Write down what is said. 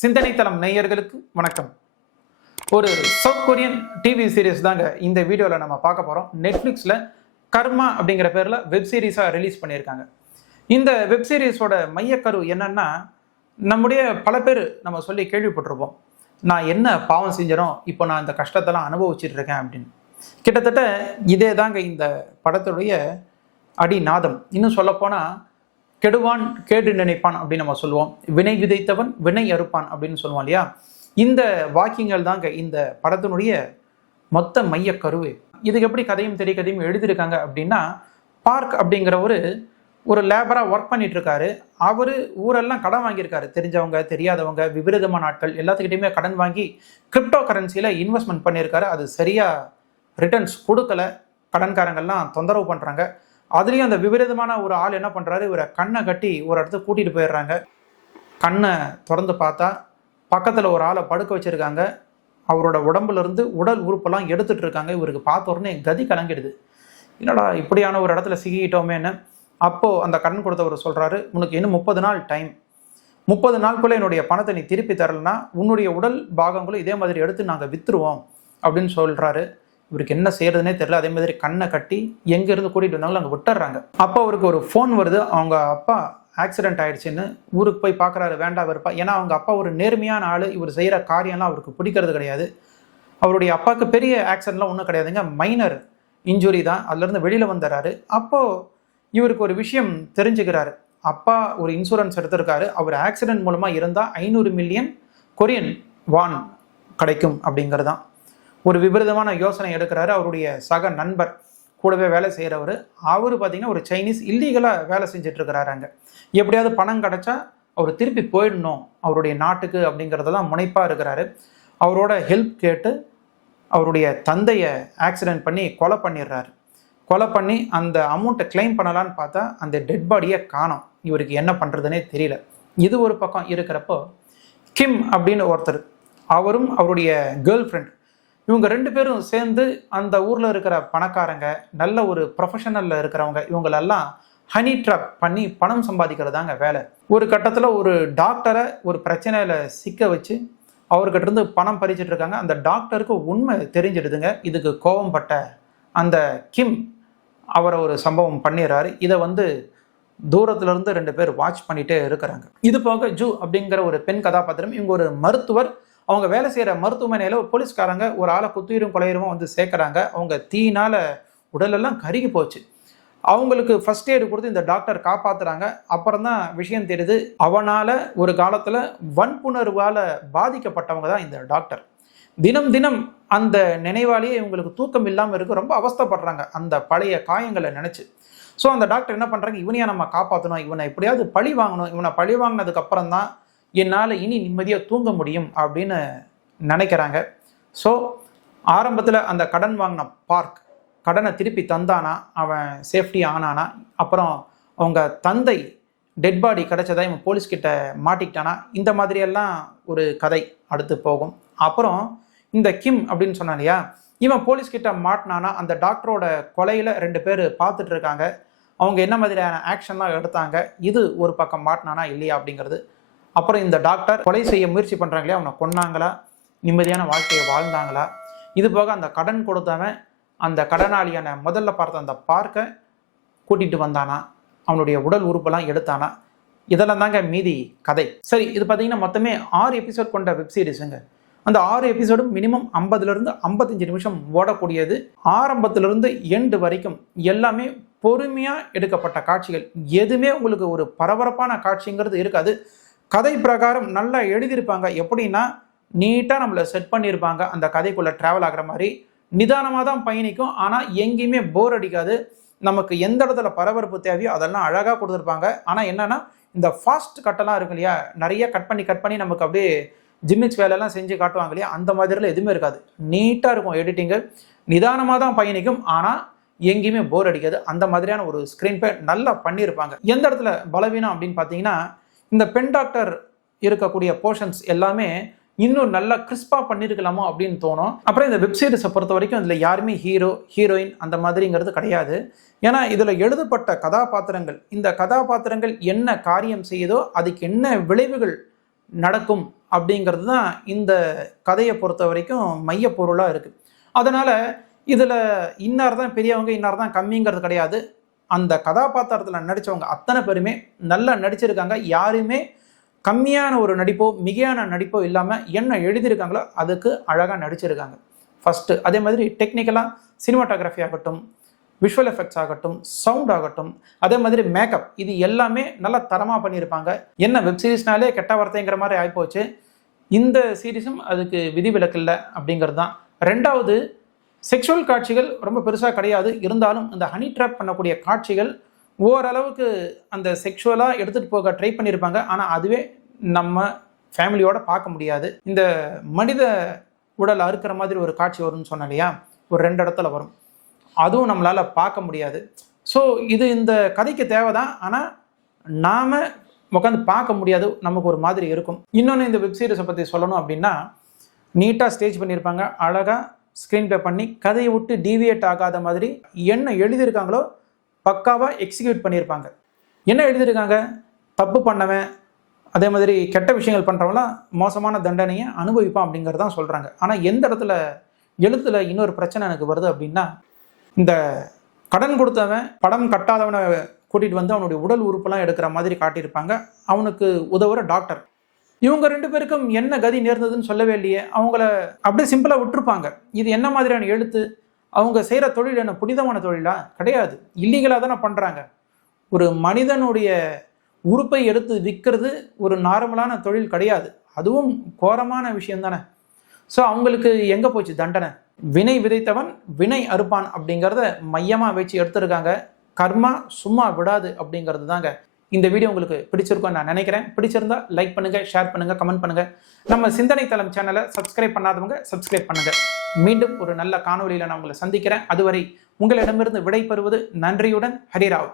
சிந்தனை தளம் நேயர்களுக்கு வணக்கம். ஒரு சவுத் கொரியன் டிவி சீரிஸ் தாங்க இந்த வீடியோவில் நம்ம பார்க்க போகிறோம். நெட்ஃப்ளிக்ஸில் கர்மா அப்படிங்கிற பேரில் வெப் சீரிஸாக ரிலீஸ் பண்ணியிருக்காங்க. இந்த வெப் சீரிஸோட மையக்கரு என்னன்னா, நம்முடைய பல பேர் நம்ம சொல்லி கேள்விப்பட்டிருப்போம், நான் என்ன பாவம் செஞ்சனோ இப்போ நான் இந்த கஷ்டத்தெல்லாம் அனுபவிச்சுட்டு இருக்கேன் அப்படின்னு. கிட்டத்தட்ட இதே தாங்க இந்த படத்துடைய அடிநாதம். இன்னும் சொல்லப்போனால், கெடுவான் கேடு நினைப்பான் அப்படின்னு நம்ம சொல்லுவோம். வினை விதைத்தவன் வினை அறுப்பான் அப்படின்னு சொல்லுவோம் இல்லையா? இந்த வாக்கியங்கள் தாங்க இந்த படத்தினுடைய மொத்த மைய கருவே. இதுக்கு எப்படி கதையும் கதையும் எழுதியிருக்காங்க அப்படின்னா, பார்க் அப்படிங்கிற ஒரு லேபராக ஒர்க் பண்ணிட்டு இருக்காரு. அவர் ஊரெல்லாம் கடன் வாங்கியிருக்காரு. தெரிஞ்சவங்க தெரியாதவங்க விபரீதமான ஆட்கள் எல்லாத்துக்கிட்டையுமே கடன் வாங்கி கிரிப்டோ கரன்சியில் இன்வெஸ்ட்மெண்ட் பண்ணியிருக்காரு. அது சரியாக ரிட்டர்ன்ஸ் கொடுக்கல. கடன்காரங்கள்லாம் தொந்தரவு பண்ணுறாங்க. அதுலேயும் அந்த விபரீதமான ஒரு ஆள் என்ன பண்ணுறாரு, இவரை கண்ணை கட்டி ஒரு இடத்துக்கு கூட்டிகிட்டு போயிடுறாங்க. கண்ணை திறந்து பார்த்தா பக்கத்தில் ஒரு ஆளை படுக்க வச்சுருக்காங்க. அவரோட உடம்புலேருந்து உடல் உறுப்பெல்லாம் எடுத்துகிட்டு இருக்காங்க. இவருக்கு பார்த்த உடனே கதி கலங்கிடுது. என்னடா இப்படியான ஒரு இடத்துல சிக்கிட்டோமேன்னு. அப்போது அந்த கடன் கொடுத்தவர் சொல்கிறாரு, உனக்கு இன்னும் 30 நாள் டைம். 30 நாளுக்குள்ளே என்னுடைய பணத்தை நீ திருப்பி தரலைன்னா உன்னுடைய உடல் பாகங்களும் இதே மாதிரி எடுத்து நாங்கள் விற்றுருவோம் அப்படின்னு சொல்கிறாரு. இவருக்கு என்ன செய்யறதுனே தெரியல. அதே மாதிரி கண்ணை கட்டி எங்கேருந்து கூட்டிகிட்டு வந்தாலும் அங்கே விட்டுறாங்க. அப்போ அவருக்கு ஒரு ஃபோன் வருது, அவங்க அப்பா ஆக்சிடென்ட் ஆயிடுச்சுன்னு. ஊருக்கு போய் பார்க்குறாரு, வேண்டாம் இருப்பா. ஏன்னா அவங்க அப்பா ஒரு நேர்மையான ஆள். இவர் செய்கிற காரியம்லாம் அவருக்கு பிடிக்கிறது கிடையாது. அவருடைய அப்பாவுக்கு பெரிய ஆக்சிடென்ட்லாம் ஒன்றும் கிடையாதுங்க, மைனர் இன்ஜுரி தான். அதுலேருந்து வெளியில் வந்துடுறாரு. அப்போது இவருக்கு ஒரு விஷயம் தெரிஞ்சுக்கிறாரு. அப்பா ஒரு இன்சூரன்ஸ் எடுத்திருக்காரு. அவர் ஆக்சிடென்ட் மூலமாக இருந்தால் 500 மில்லியன் கொரியன் வான் கிடைக்கும் அப்படிங்கிறது தான். ஒரு விபரீதமான யோசனை எடுக்கிறாரு. அவருடைய சக நண்பர் கூடவே வேலை செய்கிறவர், அவர் பார்த்தீங்கன்னா ஒரு சைனீஸ் இல்லீகலாக வேலை செஞ்சுட்டு இருக்கிறாரு. அங்கே எப்படியாவது பணம் கிடச்சா அவர் திருப்பி போயிடணும் அவருடைய நாட்டுக்கு அப்படிங்கிறதெல்லாம் முனைப்பாக இருக்கிறாரு. அவரோட ஹெல்ப் கேட்டு அவருடைய தந்தையை ஆக்சிடென்ட் பண்ணி கொலை பண்ணிடுறாரு. கொலை பண்ணி அந்த அமௌண்ட்டை கிளைம் பண்ணலான்னு பார்த்தா அந்த டெட் பாடியை காணோம். இவருக்கு என்ன பண்ணுறதுனே தெரியல. இது ஒரு பக்கம் இருக்கிறப்போ, கிம் அப்படின்னு ஒருத்தர், அவரும் அவருடைய கேர்ள் ஃப்ரெண்ட், இவங்க 2 பேரும் சேர்ந்து அந்த ஊரில் இருக்கிற பணக்காரங்க, நல்ல ஒரு ப்ரொஃபஷனலில் இருக்கிறவங்க, இவங்களெல்லாம் ஹனி ட்ராப் பண்ணி பணம் சம்பாதிக்கிறதாங்க வேலை. ஒரு கட்டத்தில் ஒரு டாக்டரை ஒரு பிரச்சனையில் சிக்க வச்சு அவர்கிட்ட இருந்து பணம் பறிச்சுட்டு இருக்காங்க. அந்த டாக்டருக்கு உண்மை தெரிஞ்சிடுதுங்க. இதுக்கு கோபப்பட்ட அந்த கிம் அவரை ஒரு சம்பவம் பண்ணிடுறாரு. இதை தூரத்துலேருந்து 2 பேர் வாட்ச் பண்ணிகிட்டே இருக்கிறாங்க. இது போக ஜூ அப்படிங்கிற ஒரு பெண் கதாபாத்திரம், இவங்க ஒரு மருத்துவர். அவங்க வேலை செய்கிற மருத்துவமனையில் பொலிஸ்காரங்க ஒரு ஆளை குத்துயிரும் கொலையுருமா சேர்க்குறாங்க. அவங்க தீயினால் உடலெல்லாம் கருகி போச்சு. அவங்களுக்கு ஃபர்ஸ்ட் எய்டு கொடுத்து இந்த டாக்டர் காப்பாற்றுறாங்க. அப்புறம் தான் விஷயம் தெரியுது, அவனால் ஒரு காலத்தில் வன்புணர்வால் பாதிக்கப்பட்டவங்க தான் இந்த டாக்டர். தினம் தினம் அந்த நினைவாலேயே இவங்களுக்கு தூக்கம் இல்லாமல் இருக்குது. ரொம்ப அவஸ்தைப்படுறாங்க அந்த பழைய காயங்களை நினச்சி. ஸோ அந்த டாக்டர் என்ன பண்ணுறாங்க, இவனையை நம்ம காப்பாற்றணும், இவனை எப்படியாவது பழி வாங்கணும், இவனை பழி வாங்கினதுக்கப்புறம் தான் என்னால் இனி நிம்மதியாக தூங்க முடியும் அப்படின்னு நினைக்கிறாங்க. ஸோ ஆரம்பத்தில் அந்த கடன் வாங்கின பார்க் கடனை திருப்பி தந்தானா, அவன் சேஃப்டி ஆனானா, அப்புறம் அவங்க தந்தை டெட் பாடி கிடச்சதா இவன் போலீஸ்கிட்ட மாட்டிக்கிட்டானா, இந்த மாதிரியெல்லாம் ஒரு கதை அடுத்து போகும். அப்புறம் இந்த கிம் அப்படின்னு சொன்னான் இல்லையா, இவன் போலீஸ்கிட்ட மாட்டினானா, அந்த டாக்டரோட கொலையில் 2 பேர் பார்த்துட்டு இருக்காங்க. அவங்க என்ன மாதிரியான ஆக்ஷன்லாம் எடுத்தாங்க, இது ஒரு பக்கம் மாட்டினானா இல்லையா அப்படிங்கிறது. அப்புறம் இந்த டாக்டர் கொலை செய்ய முயற்சி பண்ணுறாங்களே, அவனை கொன்னாங்களா, நிம்மதியான வாழ்க்கையை வாழ்ந்தாங்களா, இது போக அந்த கடன் கொடுத்தவன் அந்த கடனாளியான முதல்ல பார்த்த அந்த பார்க்கை கூட்டிகிட்டு வந்தானா, அவனுடைய உடல் உறுப்பெல்லாம் எடுத்தானா, இதெல்லாம் தாங்க மீதி கதை. சரி, இது பார்த்தீங்கன்னா மொத்தமே 6 எபிசோட் கொண்ட வெப் சீரிஸுங்க. அந்த 6 எபிசோடும் மினிமம் 50லேருந்து 55 நிமிஷம் ஓடக்கூடியது. ஆரம்பத்திலிருந்து எண்டு வரைக்கும் எல்லாமே பொறுமையாக எடுக்கப்பட்ட காட்சிகள். எதுவுமே உங்களுக்கு ஒரு பரபரப்பான காட்சிங்கிறது இருக்காது. கதை பிரகாரம் நல்லா எழுதியிருப்பாங்க. எப்படின்னா, நீட்டாக நம்மளை செட் பண்ணியிருப்பாங்க. அந்த கதைக்குள்ளே ட்ராவல் ஆகிற மாதிரி நிதானமாக தான் பயணிக்கும். ஆனால் எங்கேயுமே போர் அடிக்காது. நமக்கு எந்த இடத்துல பரபரப்பு தேவையோ அதெல்லாம் அழகாக கொடுத்துருப்பாங்க. ஆனால் என்னென்னா, இந்த ஃபாஸ்ட் கட்டெல்லாம் இருக்கு இல்லையா, நிறைய கட் பண்ணி நமக்கு அப்படியே ஜிம்மிக்ஸ் வேலையெல்லாம் செஞ்சு காட்டுவாங்க இல்லையா, அந்த மாதிரிலாம் எதுவுமே இருக்காது. நீட்டாக இருக்கும் எடிட்டிங்கு. நிதானமாக தான் பயணிக்கும். ஆனால் எங்கேயுமே போர் அடிக்காது. அந்த மாதிரியான ஒரு ஸ்க்ரீன் பிளே நல்லா பண்ணியிருப்பாங்க. எந்த இடத்துல பலவீனம் அப்படின்னு பார்த்தீங்கன்னா, இந்த பெண் டாக்டர் இருக்கக்கூடிய போர்ஷன்ஸ் எல்லாமே இன்னும் நல்லா கிறிஸ்பாக பண்ணியிருக்கலாமோ அப்படின்னு தோணும். அப்புறம் இந்த வெப் சீரிஸை பொறுத்த வரைக்கும் இதில் யாருமே ஹீரோ ஹீரோயின் அந்த மாதிரிங்கிறது கிடையாது. ஏன்னா இதில் எழுதப்பட்ட கதாபாத்திரங்கள், இந்த கதாபாத்திரங்கள் என்ன காரியம் செய்யுதோ அதுக்கு என்ன விளைவுகள் நடக்கும் அப்படிங்கிறது தான் இந்த கதையை பொறுத்த வரைக்கும் மையப்பொருளாக இருக்குது. அதனால் இதில் இன்னார் தான் பெரியவங்க, இன்னார் தான் கம்மிங்கிறது கிடையாது. அந்த கதாபாத்திரத்தில் நடித்தவங்க அத்தனை பேருமே நல்லா நடிச்சிருக்காங்க. யாருமே கம்மியான ஒரு நடிப்போ மிகையான நடிப்போ இல்லாமல் என்ன எழுதியிருக்காங்களோ அதுக்கு அழகாக நடிச்சிருக்காங்க ஃபஸ்ட்டு. அதே மாதிரி டெக்னிக்கலாக சினிமாட்டோகிராஃபி ஆகட்டும், விஷுவல் எஃபெக்ட்ஸ் ஆகட்டும், சவுண்ட் ஆகட்டும், அதே மாதிரி மேக்கப், இது எல்லாமே நல்லா தரமாக பண்ணியிருப்பாங்க. என்ன வெப் சீரிஸ்னாலே கெட்ட வார்த்தைங்கிற மாதிரி ஆகிப்போச்சு. இந்த சீரீஸும் அதுக்கு விதிவிலக்கு இல்லை அப்படிங்கிறது தான். ரெண்டாவது, செக்ஷுவல் காட்சிகள் ரொம்ப பெருசாக கிடையாது. இருந்தாலும் இந்த ஹனி ட்ராப் பண்ணக்கூடிய காட்சிகள் ஓரளவுக்கு அந்த செக்ஷுவலாக எடுத்துகிட்டு போக ட்ரை பண்ணியிருப்பாங்க. ஆனால் அதுவே நம்ம ஃபேமிலியோட பார்க்க முடியாது. இந்த மனித உடல் அறுக்கிற மாதிரி ஒரு காட்சி வரும்னு சொன்னேன் இல்லையா, ஒரு 2 இடத்துல வரும். அதுவும் நம்மளால் பார்க்க முடியாது. ஸோ இது இந்த கதைக்கு தேவை தான். ஆனால் நாம் உட்காந்து பார்க்க முடியாது, நமக்கு ஒரு மாதிரி இருக்கும். இன்னொன்று, இந்த வெப் சீரிஸை பற்றி சொல்லணும் அப்படின்னா, நீட்டாக ஸ்டேஜ் பண்ணியிருப்பாங்க. அழகாக ஸ்க்ரீன் ப்ளே பண்ணி கதையை விட்டு டீவியேட் ஆகாத மாதிரி என்ன எழுதியிருக்காங்களோ பக்காவாக எக்ஸிக்யூட் பண்ணியிருப்பாங்க. என்ன எழுதியிருக்காங்க, தப்பு பண்ணவன், அதே மாதிரி கெட்ட விஷயங்கள் பண்ணுறவங்களாம் மோசமான தண்டனையை அனுபவிப்பான் அப்படிங்கிறது தான் சொல்கிறாங்க. ஆனால் எந்த இடத்துல எழுத்துல இன்னொரு பிரச்சனை எனக்கு வருது அப்படின்னா, இந்த கடன் கொடுத்தவன் படம் கட்டாதவனை கூட்டிகிட்டு வந்து அவனுடைய உடல் உறுப்பெல்லாம் எடுக்கிற மாதிரி காட்டியிருப்பாங்க. அவனுக்கு உதவுற டாக்டர், இவங்க 2 பேருக்கும் என்ன கதி நேர்ந்ததுன்னு சொல்லவே இல்லையே. அவங்கள அப்படியே சிம்பிளாக விட்டுருப்பாங்க. இது என்ன மாதிரியான எழுத்து? அவங்க செய்கிற தொழில் என்ன புனிதமான தொழிலா? கிடையாது, இல்லீகலாக தானே பண்ணுறாங்க. ஒரு மனிதனுடைய உறுப்பை எடுத்து விற்கிறது ஒரு நார்மலான தொழில் கிடையாது. அதுவும் கோரமான விஷயம் தானே. ஸோ அவங்களுக்கு எங்கே போச்சு தண்டனை? வினை விதைத்தவன் வினை அறுப்பான் அப்படிங்கிறத மையமாக வச்சு எடுத்துருக்காங்க. கர்மா சும்மா விடாது அப்படிங்கிறது தாங்க. இந்த வீடியோ உங்களுக்கு பிடிச்சிருக்கும்னு நான் நினைக்கிறேன். பிடிச்சிருந்தா லைக் பண்ணுங்கள், ஷேர் பண்ணுங்கள், கமெண்ட் பண்ணுங்கள். நம்ம சிந்தனை தளம் சேனலை சப்ஸ்கிரைப் பண்ணாதவங்க சப்ஸ்கிரைப் பண்ணுங்கள். மீண்டும் ஒரு நல்ல காணொலியில் நான் உங்களை சந்திக்கிறேன். அதுவரை உங்களிடமிருந்து விடை பெறுவது நன்றியுடன் ஹரிராவ்.